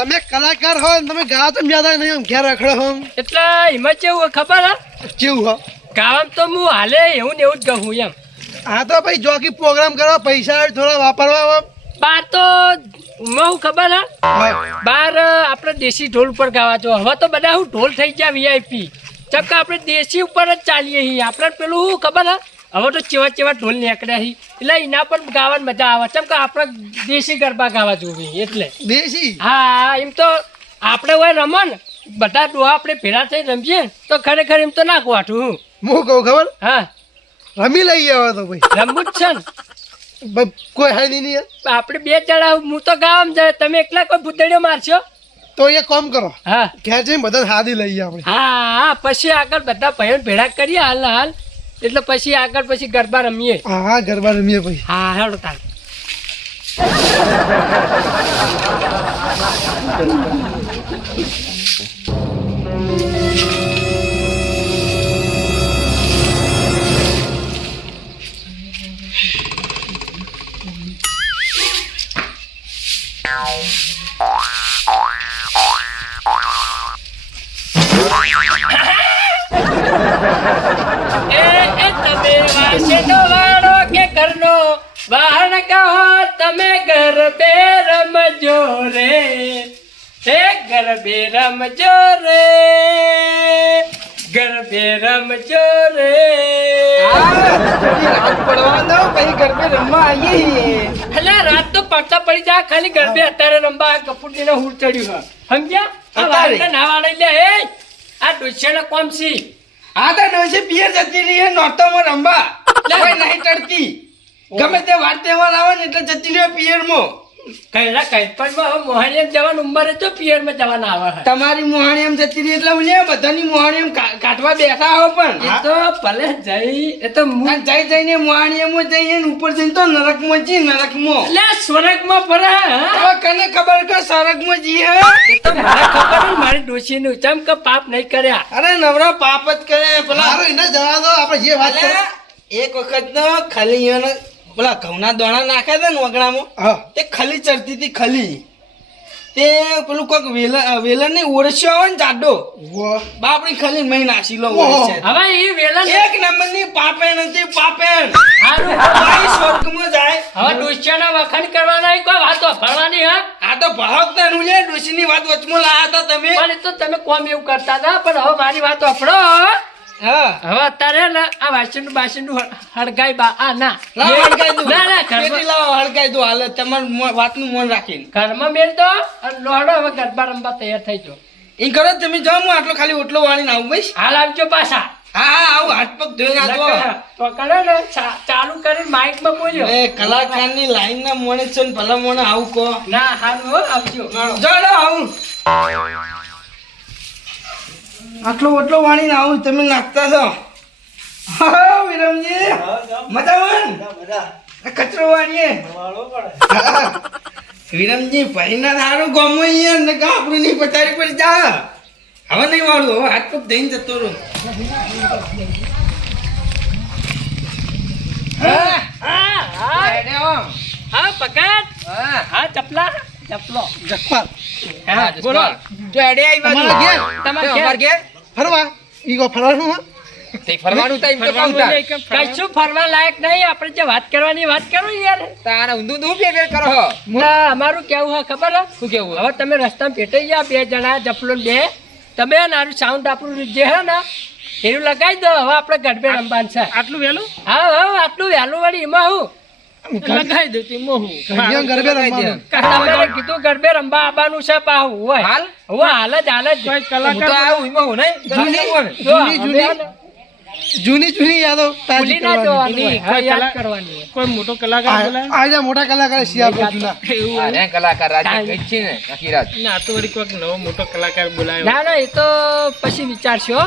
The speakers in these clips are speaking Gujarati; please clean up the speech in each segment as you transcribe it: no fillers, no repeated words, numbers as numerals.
તમે કલાકાર હો ને તમે ગાવા તો યાદ નહીં આમ ઘેર રખડો હો એટલે એમાં કેવું ખબર હે કેવું હો ગાવામાં તો હું હાલે એવું ને એવું જ કહું એમ. હા તો ભાઈ જોકી પ્રોગ્રામ કરવા પૈસા થોડા વાપરવા બાર તો હું ખબર હે બાર આપણે દેશી ઢોલ ઉપર ગાવા જો હવે તો બધા હું ઢોલ થઈ ગયા વીઆઈપી ચક્કા આપણે દેશી ઉપર જ ચાલીએ છીએ આપણે પેલું શું ખબર હે હવે તો ચેવા ચેવા ઢોલ નીકળ્યા છે એટલે એના પર ગાવાની મજા આવે ચમ કે આપણે દેશી ગરબા ગાવા જોઈએ એટલે દેશી હા એમ તો આપણે હોય રમો ને બધા ડોહા આપણે ભેળા થઈ રમીએ તો ખરેખર એમ તો ના વાઠું હું કહું ખબર હા રમી લઈએ હવે તો ભાઈ રમવું જ છે ને કોઈ હે નહીં યાર આપણે બે જણા હું તો ગામ જાય તમે એકલા કોઈ ભૂતડીઓ મારશો તો એ કામ કરો હા ઘેર જઈને બધા હાદી લઈએ આપણે હા પછી આગળ બધા ભાઈઓ ભેળા કરીએ હાલ હાલ એટલે પછી આગળ પછી ગરબા રમીએ હા ગરબા રમીએ ભાઈ હા હેડો તાર તમે વાસનો વાળો કે ઘરનો વાહન કહો તમે ગરબે રમજો રે હે ગરબે રમજો રે ગરબે રમજો રે એટલે રાત તો પડતા પડી જાય ખાલી ગરબે અત્યારે રમવા કપૂરજીને હુર ચડ્યું સમજ્યા આ વાળા ના વાળા લે એ આ ડોસિયાનો કોમ સી હા તો ડોસી પિયર જતી રહી હે નોરતામાં રમવા કોઈ નહીં ચડતી ગમે તે વાર તહેવાર આવે ને એટલે જતી રહી પિયરમાં કઈલા કઈ પણ મોહણીયમ જવાનું ઉંમરે તો પિયરમાં જવાના આવે તમારી મોહાણી એમ જતી રહી એટલે હું બધાની મોહાણી એમ કાઢવા બેઠા હો પણ એ તો ભલે જઈ એ તો અને જઈ જઈને મોહાણી એમ જઈએ ને ઉપર જઈને તો નરકમાં જી નરકમાં એટલે સ્વર્ગમાં ફરે હવે કને ખબર કે સરગમાં જી હે એ તો મને ખબર ને મારી ડોશીનું ચમ કે પાપ નહીં કર્યા અરે નવરા પાપ જ કરે પેલા મારો એને જવા દો આપણે જે વાત કરો એક વખત તો ખાલી એને પેલા ઘઉંના દોણા નાખ્યા હતા ને વગડામાં હા તે ખલી ચડતી હતી ખલી તે પેલું કોઈક વેલણ ને ઓરસ્યો આવે ને જાડો બાપડી ખલી મહી નાસી લો ઓરસ્યા હવે એ વેલા એક નંબર ની પાપેણ હતી પાપેણ હારું ભાઈ સ્વર્ગમાં જાય હવે ડોશિયાના વખાણ કરવાના કોઈ વાતો ભરવાની હા આ તો ભાવતા નું લે ડોશી ની વાત વચમાં લાયા હતા તમે પણ એ તો તમે કોમ એવું કરતા હતા પણ હવે મારી વાત વાપરો હા હવે અત્યારે ને આ વાસણનું બાસણનું હળગાઈ બા આ ના લાવ હળગાઈ દઉં ના ના પેટી લાવો હળગાઈ દઉં હાલે તમારું વાતનું મન રાખીને ઘરમાં મેળ દો અને લોહડો હવે ગરબા રમવા તૈયાર થઈ જાઓ એમ કરો તમે જાઓ હું આટલો ખાલી ઓટલો વાળીને આવું ભાઈ હાલ આવજો પાછા હા હા આવું હાથ પગ ધોઈને આવો તો કરે ને ચાલુ કરીને માઇક માં બોલ્યો એ કલાકાર ની લાઈન ના મોણે છે ને ભલા મોણે આવું કહો ના હાલ હો આવજો જાડો આવું આટલો ઓટલો વાળીને આવું તમે નાખતા છો હા વિરમજી મજામાં કચરો વાળીએ વિરમજી ભાઈના સારું ગમો અહીંયા ને આપણું નહીં પચારી પર જા હવે નહીં વાળું હવે હાથ પગ દઈને જતો રહું હા પકડ હા ચપલા ચપલો જખપાલ હા બોલો તમારા ઘેર તમારે ઘેર ફરવા ઈ ફરવાનું હા તે ફરવાનું થાય એમ તો કહું તાર. કશું ફરવા લાયક નહીં આપણે જે વાત કરવાની વાત કરો યાર તારે ઊંધું ઊંધું બે બે કરો હો. ના અમારું કેવું હોય ખબર હે શું કેવું હવે તમે રસ્તામાં ભેટાઈ ગયા બે જણા જપલો બે તમે નારું સાઉન્ડ આપણું જે હે ને એનું લગાવી દો હવે આપણે ગરબે રમવાનું છે આટલું વહેલું હા હા આટલું વહેલું વળી એમાં હું લગાવી દઉં તેમાં હું કન્યા ગરબે રમવાનું તમારે કીધું ગરબે રમવા આવવાનું છે પાહું હોય હાલ? હોય હાલ જ હું તો આવું એમાં હું નહીં જૂની જૂની યાદો તાજી ભૂલી ના કરવાની. જવાનું હોય. હા, યાદ કરવાની હોય. કોઈ મોટો કલાકાર બોલાય આજે મોટા કલાકાર શિયા જૂના અરે કલાકાર રાજે કઈ છે ને આખી રાત ને આ તો વળી કોઈક નવો મોટો કલાકાર બોલાયો ના ના એ તો પછી વિચારશો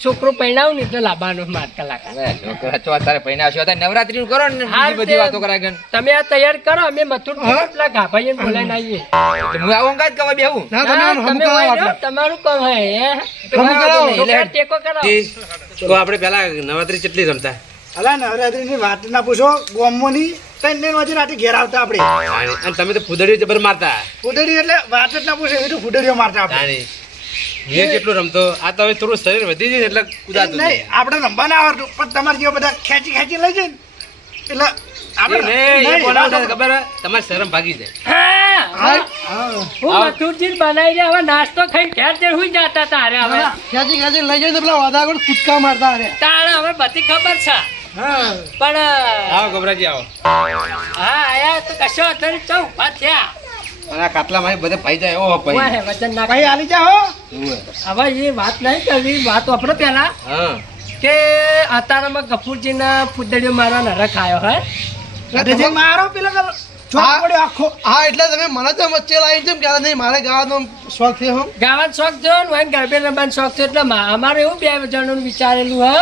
છોકરો પહેણાવું ને એટલે લાવવાનો માર કલાકાર હવે છોકરા તો અત્યારે પૈણાવશો અત્યારે નવરાત્રી નું કરો ને હા, બીજી બધી વાતો કરાય ગણ તમે આ તૈયાર કરો અમે મથુર પેલા ગાભાઈને બોલાઈને આવીએ તો હું આવું કાંઈ જ કવા બેહું ના તમે આનું હમ તમે કરાવો હોય આટલું. ને, તમારું કામ હે હમ કરાવો. છોકરા ટેકો કરાવો તો આપણે પેલા નવરાત્રી કેટલી રમતા અલા નવરાત્રીની વાત ના પૂછો ગોમોની ત્રણ વાગે રાતે ઘેર આવતા આપણે અને તમે તો ફુદડીઓ જબર મારતા ફૂટડી એટલે વાત જ ના પૂછે એ તો ફૂટડીઓ મારતા આપણે તાણી મેં કેટલું રમતો આ તો હવે થોડું શરીર વધી જાય ને એટલે કુદાતું નહીં આપણે રમવા ના આવડતું પણ તમારે જેવા બધા ખેંચી લઈ જાય ને એટલે આપણે નહીં, ખબર હે? તમારી શરમ ભાગી જાય હા હું મથુરજી બનાવી દે હવે નાસ્તો ખાઈ ઘેર જઈને હુઈ જતા તારે હવે ખેંચી લઈ જાય તો પેલા વાદા આગળ કૂદકા મારતા અરે તારે હવે બધી ખબર છે હા પણ આવો ગોબરાજી આવો હા આયા તો કશો હતો ને ચૌ ઉભા થયા અને આ કાટલામાં બધે ભાઈ જાય ઓહો ભાઈ ઓય, વજન ના ભાઈ આલી જાઓ હવે એ વાત નહીં કરવી વાત વાપરો પેલા હા કે અત્યારમાં ગફુરજીના ફૂદડીઓ મારવા નરક આવ્યો હે એટલે જે મારો પેલો ચોક પડ્યો આખો હા એટલે તમે મને તો વચ્ચે લાવી છે કે નહીં મારે ગાવાનો શોખ છે હમ ગાવાનો શોખ જો ને હોય ગરબે રમવાનો શોખ છે એટલે અમારે એવું બે જણનું વિચારેલું હે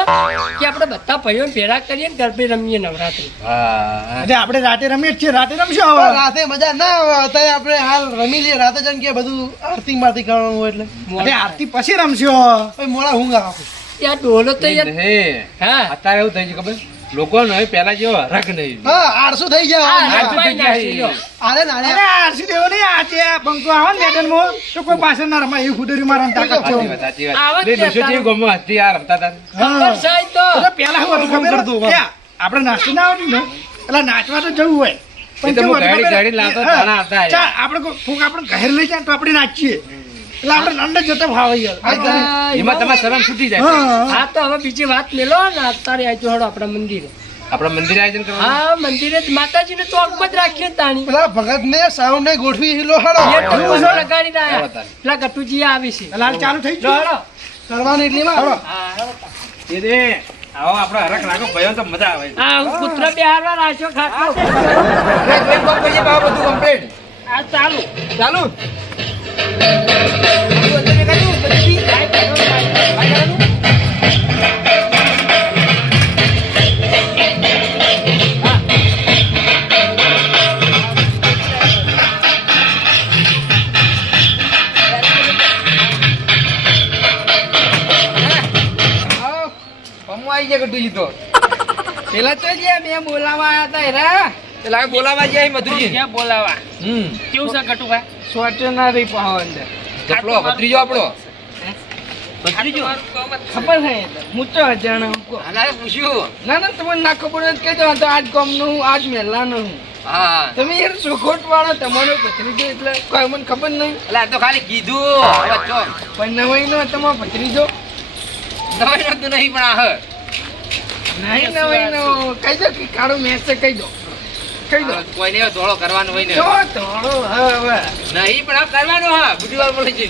કે આપણે બધા ભાઈઓને ભેગા કરીએ ને ગરબે રમીએ નવરાત્રી હા એટલે આપણે રાતે રમીએ જ છીએ રાતે રમશું હવે રાતે મજા ના આવે અત્યારે આપણે હાલ રમી લઈએ રાતે જણ કે બધું આરતી મારતી કરવાનું હોય એટલે એટલે આરતી પછી રમશું પછી મોડા ઊંઘ આવે યાર ડોલો તો યાર હે હા અત્યારે એવું થઈ ગયું ખબર લોકો ને પેલા જેવો હરખ નહીં હા 800 થઈ ગયા આ આરતી રમાઈ થઈ નાખી લ્યો. અરે ના અરે આરસી દેવો નહીં આ છે બંકો આવે ને મેદાનમાં તો કોઈ પાછળ ના રમાય એ ફૂટડી મારવાની તાકાત છે સાચી વાત, સાચી વાત. આવો જ બે છે ડોશીઓ જેવી ગામમાં હતી આ રમતા હતા ખબર છે ઈ તો એટલે પેલા શું હતું ખબર છે? આપણે નાસ્તો ના આવડતું ને એટલે નાચવા તો જવું હોય એ તો કેવું હું હતું ગાડી ખબર? ગાડી લાવતો હા, દાણા હતા યાર. ચાલ, આપણે કોક આપણે ઘેર લઈ જાય તો આપણે નાચીએ એટલે આપણે નંદ જતા ભાવે યાર એમાં તમારે શરમ છૂટી જાય હા હા તો હવે બીજી વાત મેલો ને અત્યારે આવજો હળો આપણા મંદિરે આપણા મંદિરે આયોજન કરવાનું હા મંદિરે જ માતાજીને ચોકમાં જ રાખીએ ને તાણી પેલા ભગત ને સાઉન્ડ ને ગોઠવી હિલો એ હાડો ટપુ લગાડી હાલો રહ્યા તારે. પેલા ગટુજી આવી છે લાલ ચાલુ થઈ લો ગયું હળો. કરવાની એટલી માં હાલો. હા હળો. એ રે, આવો આપણો હરખ લાગો ભાઈઓ તો મજા આવે હા હું પુત્ર બેહારવા રાખ્યો ખાટલો બધું કમ્પ્લીટ આ ચાલુ ચાલુ પેલા તો જે મેં બોલાવા આવ્યા હતા એરા પેલા બોલાવા જાય મધુજી ક્યાં બોલાવા કેવું છે ગટુભાઈ સોટો ના રહી પાહો અંદર જપલો ભત્રીજો આપણો ખબર છે હું તો અજાણો આનારે પૂછ્યું ના ના તમને ના ખબર હોય તો કહેજો આ તો આજ ગામનું હું આજ મહેલાનો હું હા તમે યાર સુખોટ વાળો તમારો ભત્રીજો એટલે કોઈ મને ખબર નહીં એટલે આ તો ખાલી કીધું હવે ચો પણ નવાઈ નો તમારો ભત્રીજો દવાઈ નતું નહીં પણ આ નહીં નવાઈ નો કહી દો કે કાળો મેચ છે કહી દો કહી દો કોઈને એવો ધોળો કરવાનો હોય ને જો ધોળો હવે નહીં પણ આ કરવાનો હા બુઢી વાર બોલે છે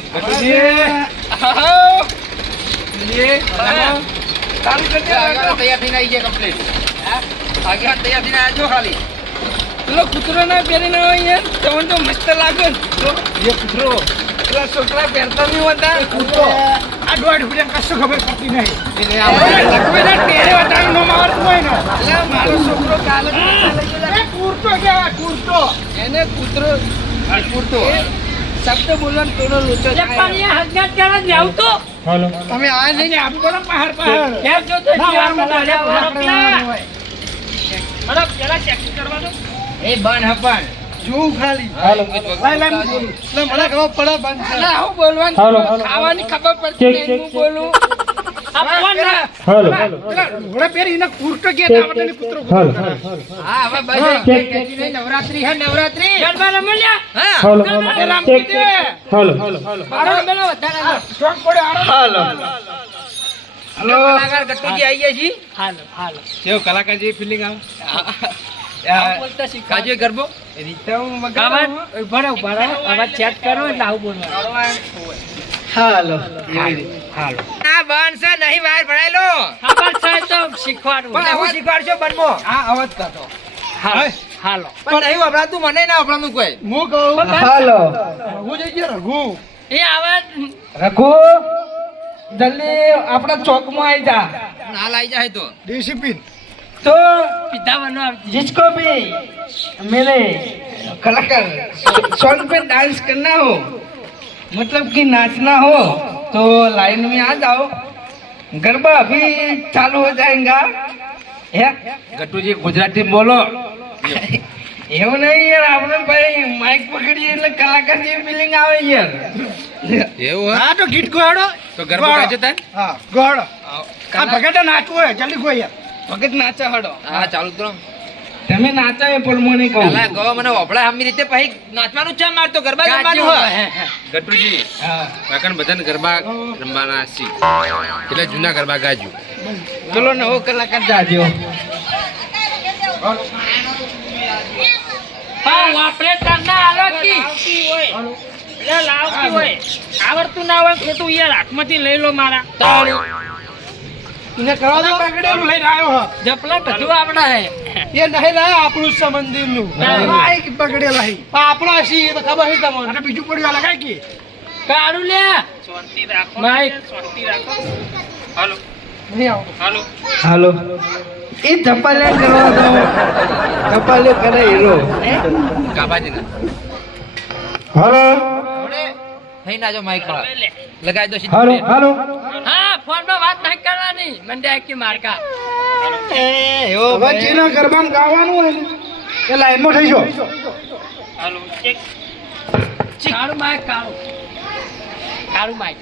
ચાલુ કરજો આગળ તૈયાર થઈને આવી જાય કમ્પ્લીટ આગળ તૈયાર થઈને આવજો ખાલી પેલો કૂતરો ના પહેરીને હોય યાર તમને તો મસ્ત લાગે ને. જો, એ કૂતરો પેલા છોકરા પહેરતા નહીં હોતા કૂદતો. આ દોઢ રૂપિયા કશું ખબર પડતી નહીં લખવેલા પહેરે તારું નામ આવડતું હોય ને એટલે મારો છોકરો કાલે એ કૂદતો કહેવાય, કૂદતો. એને કૂતરો કૂતરો શબ્દ બોલવાનો થોડો લોચો એટલે પણ થાય એ હજગાત કરવા જ આવું તો તમે આ નહીં એને આપી બોલો પહાડ પહાડ. કેમ જો તો ના, જીવા વારમાં બધા તો હળો પેલા. હોય. હળો પેલા ચેકિંગ કરવા દો. એ બન હપણ જોઉં ખાલી લાય, લાય, હું બોલું. એટલે મને ખબર પડે બંધ છે. એટલે હું બોલવાનું ખાવાની ખબર પડતી નહીં હું બોલું આ ફોન ના. પેલા ઘોડા પહેરી એને કૂદતો કે ના આવડે ને કૂતરો કૂદતો કરે. હા હવે બસ નવરાત્રી હે નવરાત્રી ગરબા રમો લ્યા. હા એ રામજી દે. મારો રમેલો વધારે ના. શોખ પડ્યો, હાલો. કલાકાર ગટુજી આવીએ છીએ હાલો હાલો કેવું કલાકાર જેવી ફિલિંગ આવે આવું બોલતા શીખવા. કાજુ ગરબો રીતમ અવાજ ઉભા રહો, ઉભા રહો. અવાજ ચેક કરો એટલે આવું બોલવાનું. હાલો આ બન છે નહીં બહાર ભણાયેલો ખબર છે તો શીખવાનું. પણ એવું શીખવાડશો બનમો હા અવાજ કરતો હાલો હાલો પણ નહીં વપરાતું મને ના વપરાતું કોઈ હું કહું હાલો રઘુ જઈ ગયો રઘુ એ અવાજ રઘુ જલ્દી આપણા ચોકમાં આવી જા હાલ આવી જાય તો ડિસિપ્લિન. તો પીધાવાનું આવતી. जिसको भी मेरे कलाकार सॉन्ग पे डांस करना हो मतलब कि नाचना हो तो लाइन में आ जाओ गरबा अभी चालू हो जाएगा ગટુજી ગુજરાતી બોલો. એવું નહીં યાર, આપણે ભાઈ માઇક પકડીએ એટલે કલાકાર જેવી ફિલિંગ આવે યાર. એવું હા તો ગીત ગોળો તો ગરબા ગાજો તાન. હા ગોળો આ ભગત નાચવું હોય જલ્દી ગો યાર. ભગત નાચે હડો. હા ચાલુ કરો. તમે નાચો એ પણ મને કહું. પેલા ગવા મને વપડા હમી રીતે પછી નાચવાનું છે માર તો ગરબા રમવાનું હોય. ગટુજી કાકણ બધાને ગરબા રમવાના છે એટલે જૂના ગરબા ગાજો. ચલો નવો કલાકાર જાજો. ઓપરેટર ના આલોકી એટલે લાવતી હોય આવડતું ના હોય ખોટું યાર હાથમાંથી લઈ લો મારા એને કરવા દો. પકડેલું લઈને આવ્યો હ. જપલા બધું આપડા હે એ નહીં લાયા આપણું છે મંદિરનું. માઈક પકડેલા હી. આપણા છીએ એ તો ખબર છે તમને. અને બીજું પડ્યું લગાય કે કાઢું લે શાંતિ રાખો માઈક. શાંતિ રાખો. હાલો નહીં આવો. હાલો હાલો એ ચપ્પલ કરવા દો. ચપ્પલ કરે હીરો. કાબાજી હાલો થઈ નાજો માઈક પર લગાવી દો હાલો સીધું. હાલો. હા ફોન માં વાત નહીં કરવાની મંડે આખી મારકા હવે જેના ગરબામાં ગાવાનું હોય ને એ લાઈનમાં થઈ જો. હાલો ચેક. કાળું માઈક કાળું માઈક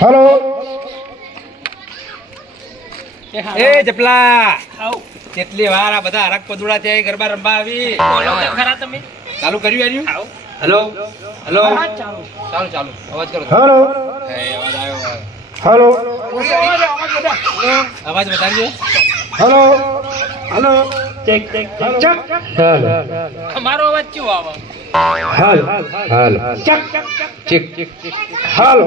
હાલો એ જપલા આવ કેટલી વાર આ બધા હરક પદુડા છે ગરબા રમવા આવી. બોલો તો ખરા તમે. ચાલુ કર્યું આવ્યું. આવો. હેલો હેલો ચાલુ ચાલુ ચાલુ અવાજ કરો. હાલો એ, અવાજ આવ્યો. હાલો અવાજ વધારજો. હાલો હાલો ચેક ચેક ચેક. અમારો અવાજ કેવો આવે? હાલો હાલો ચેક ચેક ચેક હાલો.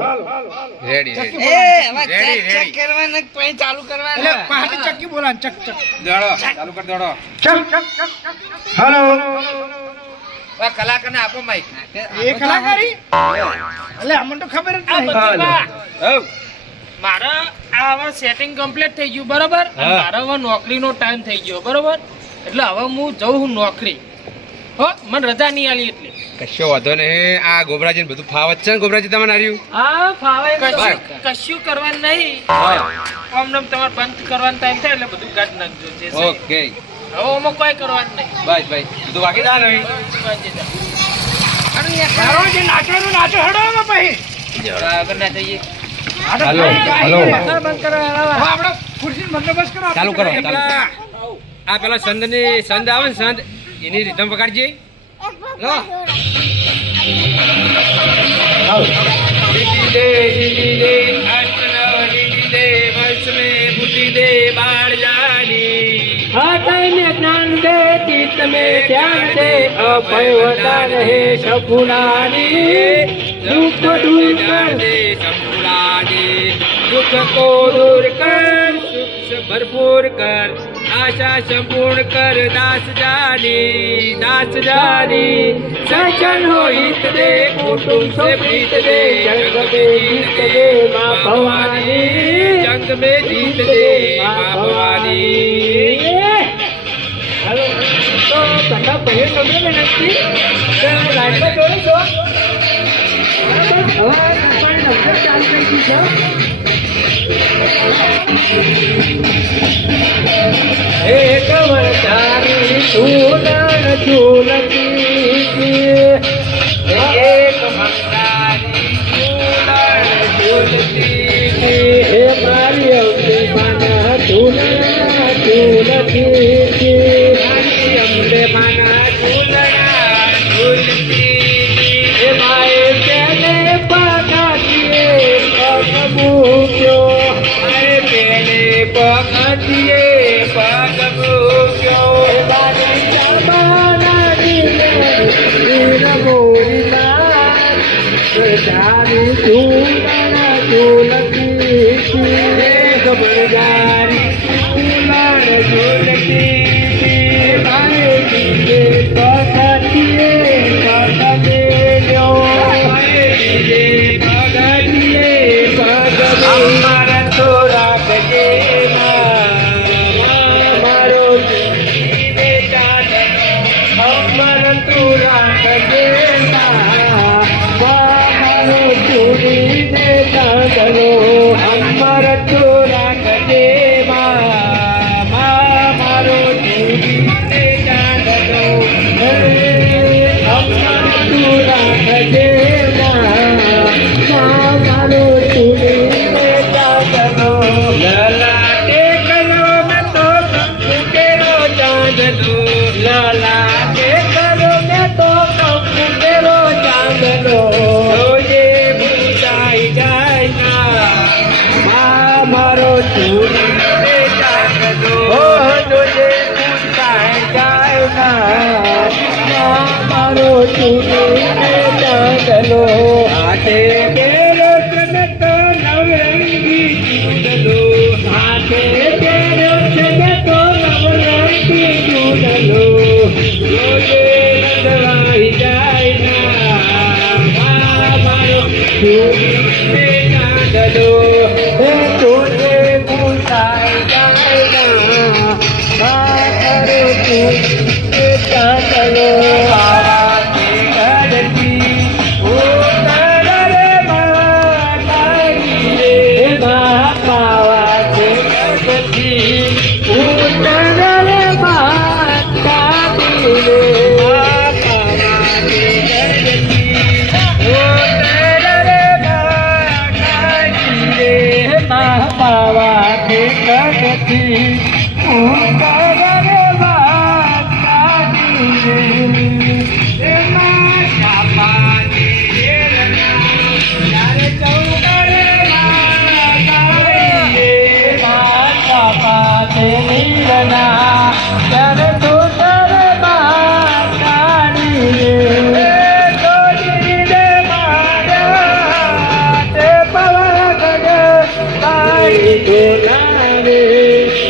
રેડી રેડી એ હવે રેડી, ચેક રેડી. કરવાને પછી ચાલુ એટલે કરવાને. પાછી ચક્કી બોલાન ચક ચક. દોડો ચાલુ કર દોડો. ચેક હાલો આ કલાકારને આપો માઈક. એ કલાકારી એટલે અમને તો ખબર જ આ નહીં. બધી હઉ. મારા આ હવે સેટિંગ કમ્પ્લીટ થઈ ગયું બરોબર અને હા. મારા હવે નોકરીનો ટાઈમ થઈ ગયો બરોબર એટલે હવે હું જઉં છું નોકરી હો મને રજા નહીં આલી એટલે કશો વાંધો નહીં. આ ગોબરાજી બધું ફાવત છે ને ગોબરાજી તમને હાર્યું. હા ફાવે એમ તો. કશું કરવાનું નહીં આમ નામ તમારે બંધ કરવાનો ટાઈમ થાય એટલે બધું કાઢ નાખજો જે છે. ઓકે હવે આમાં કોઈ કરવાનું નહીં બસ ભાઈ બધું બાકી દા નહીં. મારો જે નાચવાનું નાચો હેડો હવે પછી. આગળ ના જઈએ. હાલો હાલો બંધ કરો હવે આપણે ખુરશીનો બંદોબસ્ત કરો. ચાલુ કરો ચાલુ. આ પેલા સંદની સંદ આવે ને સંદ એની રીધમ પકડજે. લો. દીદી દે અષ્ટનવ દીદી દે વર્ષ મે બુદ્ધિ દે બાળ જાની. હાથને જ્ઞાન દે ચિત્ત મે ધ્યાન દે અભય વતા રહે સપુનાની દુઃખ દૂર કર દે સંપૂર્ણાની. દુઃખ કો દૂર કર સુખ સે ભરપૂર કર આશા સંપૂર્ણ કર દાસ જાની સજન હો હિત દે કુટુંબ સે પ્રીત દે જંગ મે જીત દે મા ભવાની જંગ મે જીત દે મા ભવાની. હાલો તો બધા પહેર તમને વિનંતી કે લાઈનમાં જોડી દો હવે પણ નંબર ચાલુ થઈ ગયું છે એક વરદાની ઝૂલણ ઝૂલતી એક મંગારી ઝૂલણ ઝૂલતી હે મારી અવતે માના ઝૂલણ ઝૂલતી મારી અમરે માના ઝૂલણા ઝૂલતી. હે માએ તેને પગાતીએ પગ મૂક્યો મારે પેલે પગથિયે પગ મૂક્યો. હે મારી ચારબાના દિલે વીર મોરીના જાની ઝૂલણ ઝૂલતી એક મંગારી ઝૂલણ ઝૂલતી. મારે દિલે પગાતીએ પગ મેલ્યો મારે દિલે પગથિયે પગ અમારા તો રાખજે મારો જીવે ચાંદનો. અમર તું રાખજે મારો ચૂડીને ચાંદલો અમર તું રાખજે મારો સુરીને ચાંદલો જોજે પૂછાય જાય ના મારો સુરીને ચાંદલો હાથે પેલો ચગતો નવરંગી ચૂડલો હાથે પેલો ચગતો નવરંગી ચૂડલો જોજે નંદવાઈ જાય ના મારો સુરીને ચાંદલો જોજે પૂછાય જાય ના મારો સુરીને ચાંદલો આવા કે ગરજી ઉતરે માતાજી રે પાવા કે ગરજી ઉતરે માતાજી રે પાવા કે ગરજી ઉતરે માતાજી રે પાવા કે ગરજી ઉતરે માતાજી રે માતા પાની ત્યારે ચૌકડે માતાજી રે માતા પાતે નીરના ત્યારે ચૌકડે માતાજી રે જોજી રે મારા તે પવન ગજ તારી ગોલા રે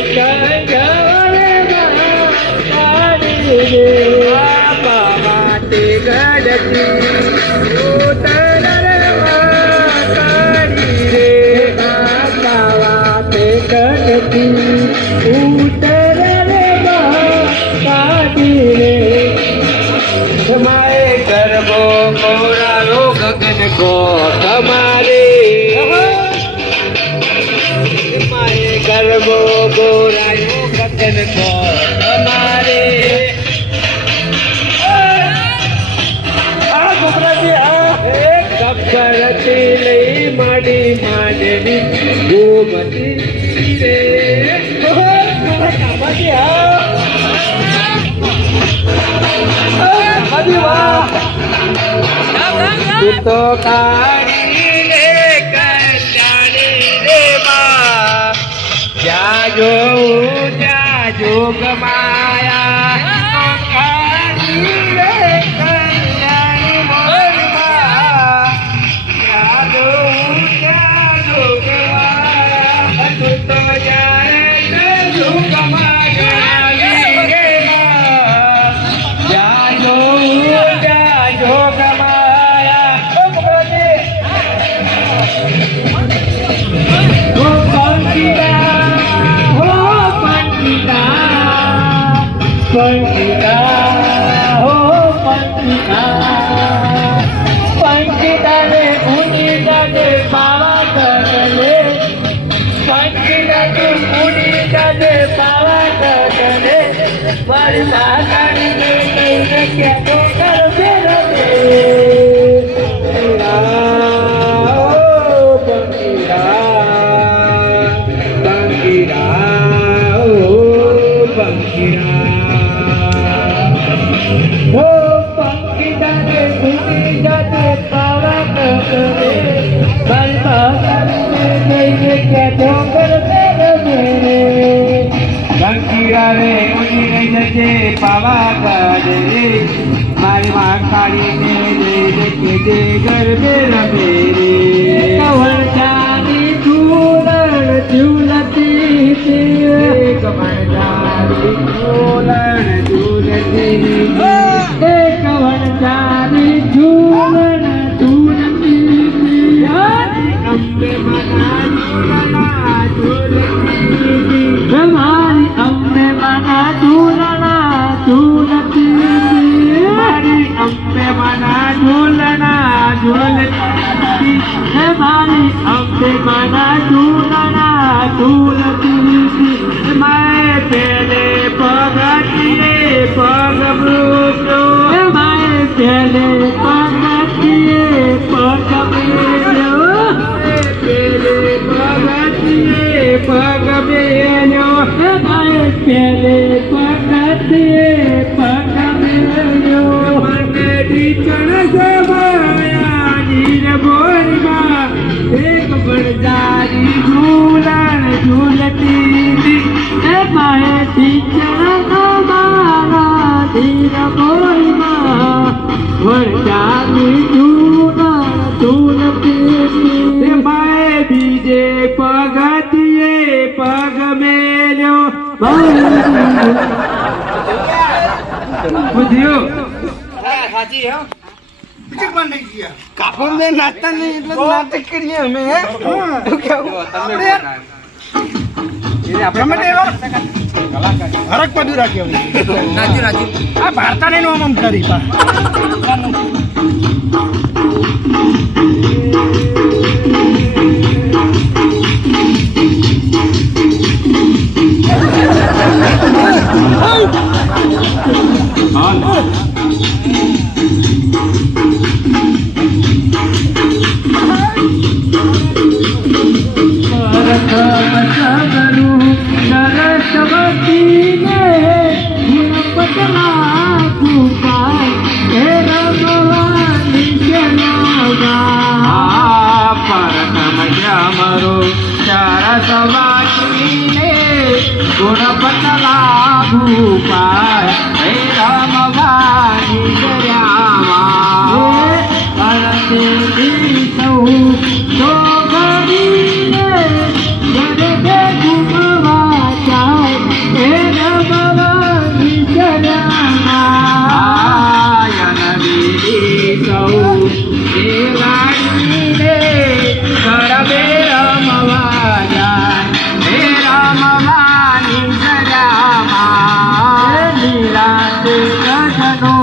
ગંગવરે માતાજી રે આપા માટે ગડતી ઉતરે માતાજી રે આપા માટે ગડતી ઉતરે માતાજી રે તમારે ગરબો ગોરાલો ગગન કો તમારે તમારે ગરબો ગોરાયો ગગન કો તમારે આ ગોબરાજી આ કપરતી લઈ માડી માંડની ગોમતી રે કાબાજી આ તું તો કાઢીને કલ્યાણી રે માં જ્યાં જોઉં ત્યાં જોગ માયા કાઢી રે કલ્યાણી મોરમાં જ્યાં જોઉં ત્યાં જોગ માયા તું તો જાણે જોગ માયા રે માં જ્યાં જોઉં ત્યાં જોગ પંચિતા ને પુનિતા ને પાવા કરલે પંચિતા ને પુનિતા ને પાવા કરલે વર્ષા કાઢીને કહીને ક્યાંતો કરશે રમે પાવા કરે મારી માં કાઢીને કે ગરબે રમે રે કવળજાની ઝૂલણ ઝૂલતી કવળજાની ઝૂલણ ઝૂલતી કવળજાની ઝૂલણ ઝૂલતી અંબે મના ઝૂલણા ઝૂલતી મારી અંબે મના ઝૂલણા ઝૂલતી મારી અંબે મના ઝૂલણા ઝૂલતી મારી અંબે મના ઝૂલણા ઝૂલતી માય પેલે પગથિયે પગ મૃત્યુ માય પેલે પગથિયે પગ મૃત્યુ પેલે પગથિયે પગ બેન્યો માય પેલે પગથિયે પગ બેન્યો મને ઢીચણ સવાયા નીર બોરમાં એક બળદારી ઝૂલણ ઝૂલતી એ માયેથી ચરણો મારા ધીર બોલમાં વરસાદી ઝૂલતી એ માએ બીજે પગથિયે પગ મેલ્યો પૂછ્યું બીજું પણ નહીં ગયા. કાપડ ને નાચતા નહીં એટલે તો નાટક કરીએ અમે હે શું કેવું? ગમે તે એવા હરક બધું રાખ્યો આ ભારતાને નો આમ કરી પા ગુણપતલા ભૂપાય હે રામવાની દરિયામાં અરતે સૌ તો ગરીને જડે ઘૂમવા જાય હે રામવાની દરિયામાં આયન સૌ એ ગાડીને ગરબે રમવા જાય હે રામવાની દરિયામાં લીલાતે કથનો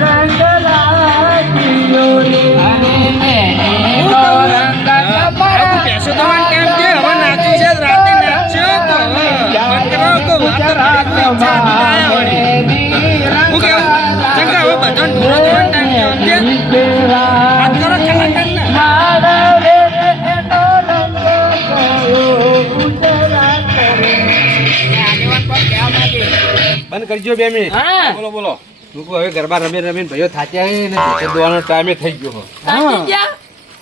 રંગ લાગ્યો રે અને મેનો રંગ આખું પેસો તમારે ટાઈમ છે હવે નાચ્યું છે રાતે નાચ્યો તો હવે મત કરો કે વાત રાખો ઈચ્છા નહીં આયા વળી હું કેવું ચંગા હવે બધાને ઢોળો ટાઈમ છે વાત કરો કલાકારને બંધ કરજો 2 મિનિટ હા. બોલો બોલો હું કહું હવે ગરબા રમી રમીને ભાઈઓ થાક્યા છે ને ભેંસો દોવાનો ટાઈમે થઈ ગયો હો. થાકી ગયા?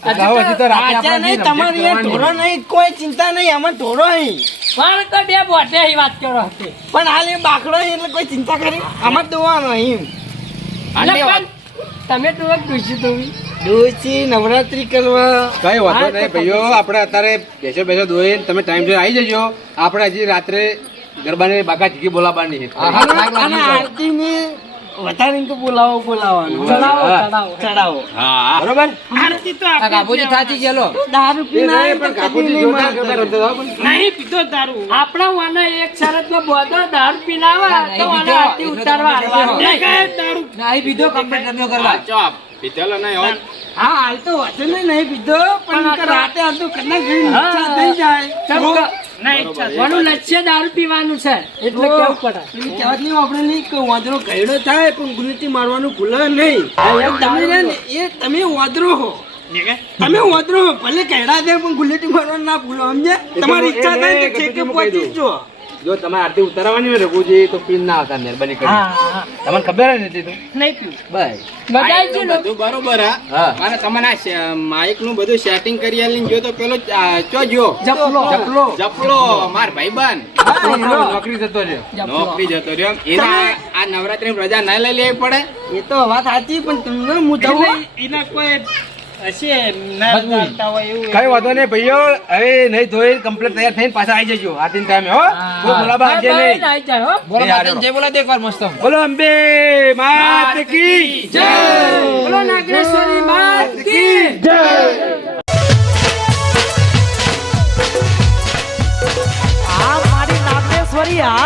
એટલે હવે હજી તો રાતે આચા આપણે નહીં તમારી એ ઢોરો નહીં કોઈ ચિંતા નહીં અમે ઢોરો અહીં પણ તો બે બોટે અહીં વાત કરો હતી. પણ હાલ એ બાકડો છે એટલે કોઈ ચિંતા કરી આમાં દોવાનો અહીં અને પણ તમે તો એક ડૂસી દોવી. ડોસી નવરાત્રી કરવા કઈ વાંધો નહીં ભાઈઓ આપણે અત્યારે ભેંસો દોઈને તમે ટાઈમ જોઈ આવી જજો આપણે હજી રાત્રે ગરબાની બાકા ચીકી બોલાવવાની છે. અને આરતીની વધારે તો બોલાવવાનું ચડાવો હા. ચડાવો ચડાવો હા બરોબર આરતી તો આપણે દારૂ પીને એ પણ કાકુજી જોરદાર ગરબા રમતા હતા પણ. નહીં પીતો દારૂ આપણા વાને એક શરતમાં બોધો દારૂ પીનાવા તો વાને આરતી ઉતારવા આવવાનું. હા હાલ તો વાંચો નહીં પીધો પણ રાતે હાલ તો કના ઘણી ઈચ્છા થઈ જાય નહીં, વાનું લક્ષ્ય દારૂ પીવાનું છે એટલે કેવું પડે. કહેવત નહીં આપણે નહીં કે વાંદરો કઈડો થાય પણ ગુનેથી મારવાનું ભૂલે નહીં તમે રે ને એ તમે વાંદરો હો તમે વાંદરો હો ભલે કઈડા થાય પણ ગુલેટી મારવાનું ના ભૂલો સમજે તમારી ઈચ્છા થાય તો ઠેકે પહોંચી જો જો તમારે આરતી ઉતારવાની હોય રઘુજી તો પીન ના આવતા મહેરબાની કરી તમને ખબર જ નથી તો નહીં પીવું. બસ મજા આવી ગઈ ને? બધું બરોબર હા હા અને તમને આ માઇક નું બધું સેટિંગ કરી આલીને જો તો પેલો ચો જો જપલો. જપલો માર ભાઈબંધ નોકરી જતો રહ્યો નોકરી જતો રહ્યો એના આ નવરાત્રી રજા ના લઈ લેવી પડે એ તો વાત સાચી પણ તમને હું જાઉં એના કોઈ હશે ના કરતા હોય એવું કઈ વાંધો નહીં ભાઈઓ હવે નહીં ધોઈ કમ્પ્લીટ તૈયાર થઈને પાછા આવી જજો આરતી ટાઈમે હો કોઈ બોલાવા આવજે નહીં આવી જાય હો. બોલો અંબે માત કી જય બોલો નાગેશ્વરી માત કી જય. આ મારી નાગેશ્વરી આ